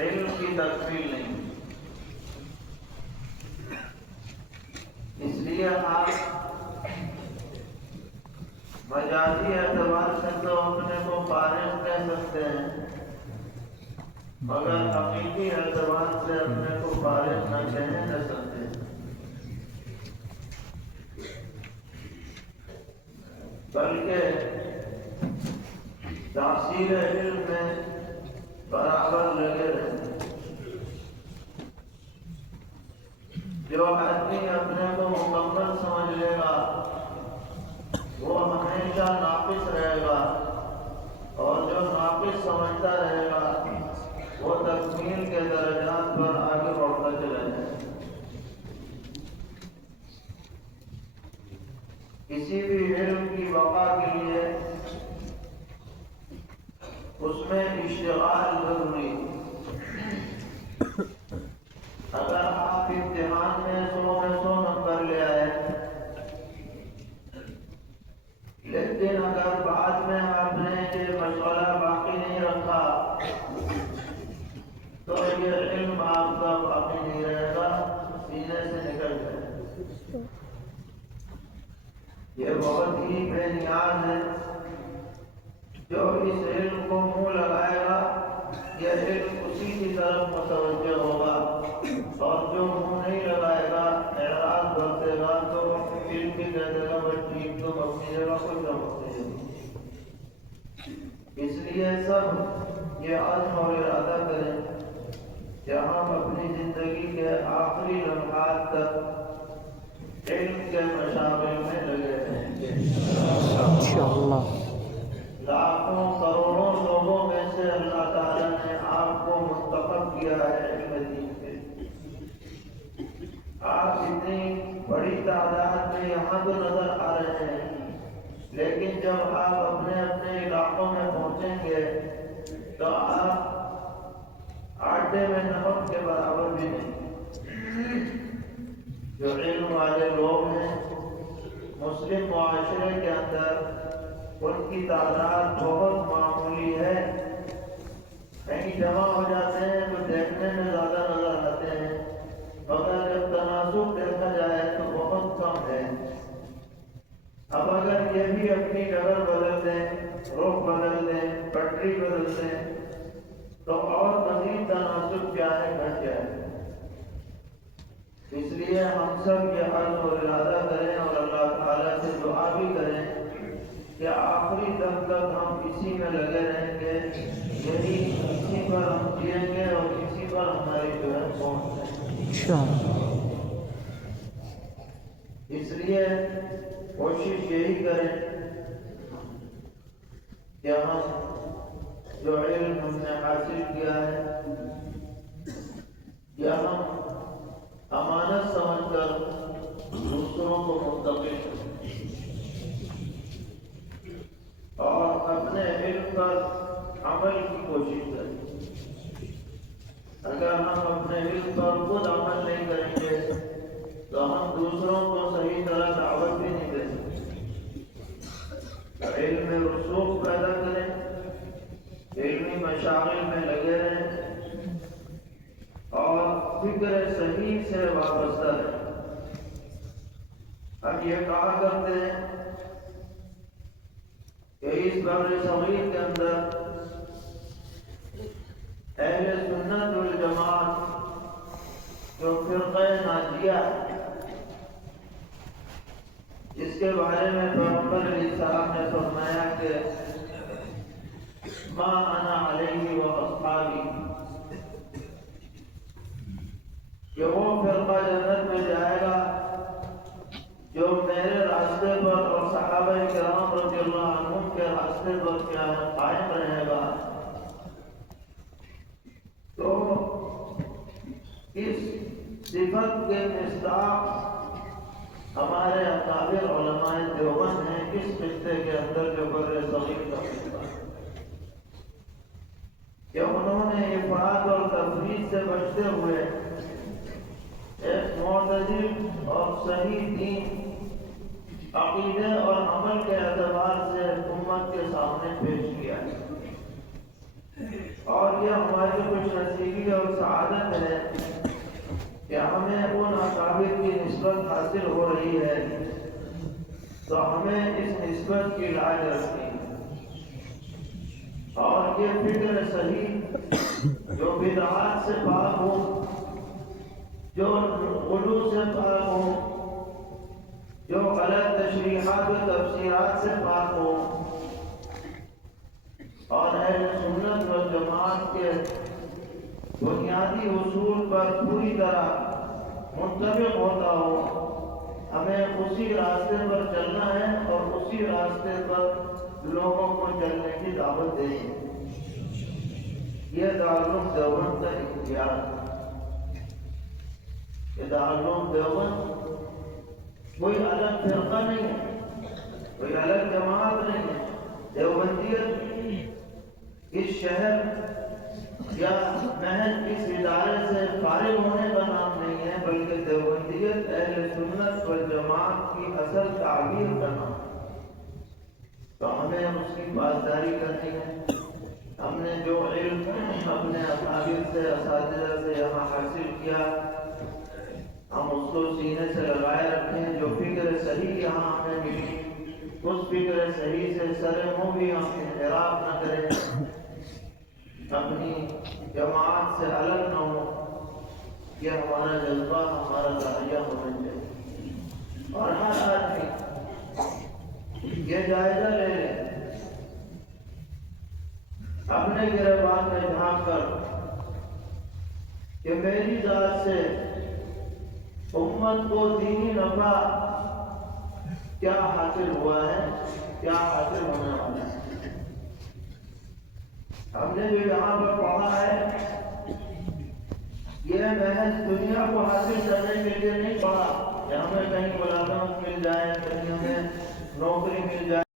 علم کی تکمیل نہیں. اس لیے آپ مجازی اعتبار سے تو اپنے کو فارغ کہہ سکتے ہیں، مگر حقیقی اعتبار سے اپنے کو فارغ نہ کہنے نہ سکتے. بلکہ تحصیل علم میں برابر لگے رہے. جو آدمی اپنے کو مکمل سمجھ لے گا وہ ہمیشہ ناقص رہے گا، اور جو ناقص سمجھتا رہے گا وہ تکمیل کے درجات پر آگے بڑھتا چلا جائے. کسی بھی علم کی بقا کے لیے اس میں اشتغال ضروری ہے. اگر آپ امتحان میں 100 نمبر لے آئے، لیکن اگر بعد میں آپ نے یہ مشورہ باقی نہیں رکھا تو یہ علم آپ کا باقی نہیں رہے گا، سینے سے نکل جائے. یہ بہت ہی بے نیاز ہے. جو اس علم کو منہ لگائے گا یہ علم اسی کی طرف متوجہ ہوگا، اور جو منہ نہیں لگائے گا، اعراض برتے گا تو علم بھی کہہ دے گا بھائی ٹھیک تم اپنی جگہ کوئی کم ہوتے ہیں. اس لیے سب یہ عزم اور ارادہ کریں کہ ہم اپنی زندگی کے آخری لمحات تک علم کے مشاغل میں لگے رہیں گے. انشاءاللہ. لاکھوں کروڑوں لوگوں میں سے اللہ تعالیٰ نے آپ کو منتخب کیا ہے علم دین پہ. آپ اتنی بڑی تعداد میں یہاں تو نظر آ رہے ہیں، لیکن جب آپ اپنے اپنے علاقوں میں پہنچیں گے تو آپ آٹے میں نمک کے برابر بھی نہیں. جو علم والے لوگ ہیں مسلم معاشرے کے اندر ان کی تعداد بہت معمولی ہے. کہیں جمع ہو جاتے ہیں تو دیکھنے میں زیادہ نظر آتے ہیں، مگر جب تناسب دیکھا جائے تو بہت کم ہے. اب اگر یہ بھی اپنی ڈگر بدل دیں، رخ بدل دیں، پٹری بدل دیں تو اور مزید تناسب کیا ہے گھٹ جائے. اس لیے ہم سب یہ عزم اور ارادہ کریں اور اللہ تعالیٰ سے دعا بھی کریں کہ آخری دم تک ہم اسی میں لگے رہیں گے، یہی اسی پر ہم جئیں گے اور اسی پر ہماری جو ہے پہنچ جائے. اس لیے کوشش یہی کریں کہ ہم جو علم ہم نے حاصل کیا ہے یا ہم امانت سمجھ کر دوسروں کو منتقل کریں اور اپنے علم پر عمل کی کوشش کریں. اگر ہم اپنے علم پر خود عمل نہیں کریں گے تو ہم دوسروں کو صحیح طرح دعوت بھی نہیں دے سکتے. علم میں رسوخ پیدا کریں، علمی مشاغل میں لگے رہیں اور فکر صحیح سے وابستہ رہیں. ہم یہ کہا کرتے ہیں کہ اس بر صغیر کے اندر اہل سنت والجماعت جو فرقہ ناجیہ جس کے بارے میں پیغمبر علیہ السلام نے فرمایا کہ ما انا علیہ و اصحابی، کہ وہ فرقہ جنت میں جائے گا جو میرے راستے پر اور صحابہ کرام رضی اللہ عنہم کے راستے پر کیا ہے قائم رہے گا. تو اس صفت کے مصداق ہمارے اکابر علماء دیوبند ہیں کس خطے کے اندر جو بر صغیر کا خطہ ہے کہ انہوں نے افراط اور تفریط سے بچتے ہوئے ایک معتدل اور صحیح دین عقیدے اور عمل کے اعتبار سے امت کے سامنے پیش کیا ہے. اور یہ ہماری خوش نصیبی اور سعادت ہے کہ ہمیں ان اکابر کی نسبت حاصل ہو رہی ہے، تو ہمیں اس نسبت کی لاج رکھنی اور یہ فکر صحیح جو بدعات سے پاک ہو، جو غلو سے پاک ہو، جو غلط تشریحات و تفسیرات سے پاک ہو، اور اہل سنت و جماعت کے بنیادی اصول پر پوری طرح منطبق ہوتا ہو، ہمیں اسی راستے پر چلنا ہے اور اسی راستے پر لوگوں کو چلنے کی دعوت دینی ہے۔ یہ دارالعلوم دیوبند کا اختیار ہے۔ یہ دارالعلوم دیوبند کوئی الگ فرقہ نہیں ہے، کوئی الگ جماعت نہیں ہے۔ دیوبندیت اس شہر یا محض اس ادارے سے فارغ ہونے کا نام نہیں ہے، بلکہ دیوبندیت اہل سنت والجماعت کی اصل تعبیر کا نام ہے۔ تو ہمیں اس کی پاسداری کرنی ہے۔ ہم نے جو علم اپنے اکابر سے، اساتذہ سے یہاں حاصل کیا، ہم اس کو سینے سے لگائے رکھیں۔ جو فکر صحیح یہاں ہمیں ملی، اس فکر صحیح سے سر منہ بھی ہم انحراف نہ کریں، اپنی جماعت سے الگ نہ ہو۔ یہ ہمارا جذبہ، ہمارا ذریعہ ہونا چاہیے۔ اور ہر آدمی یہ جائزہ لے لے، اپنے گریبان میں جھانک کر کہ میری ذات سے امت کو دینی نفع کیا حاصل ہوا ہے، کیا حاصل ہونے والا ہے۔ ہم نے جو یہاں پر پڑھا ہے، یہ محض دنیا کو حاصل کرنے کے لیے نہیں پڑھا کہ ہمیں کہیں ملازمت مل جائے، کہیں ہمیں نوکری مل جائے۔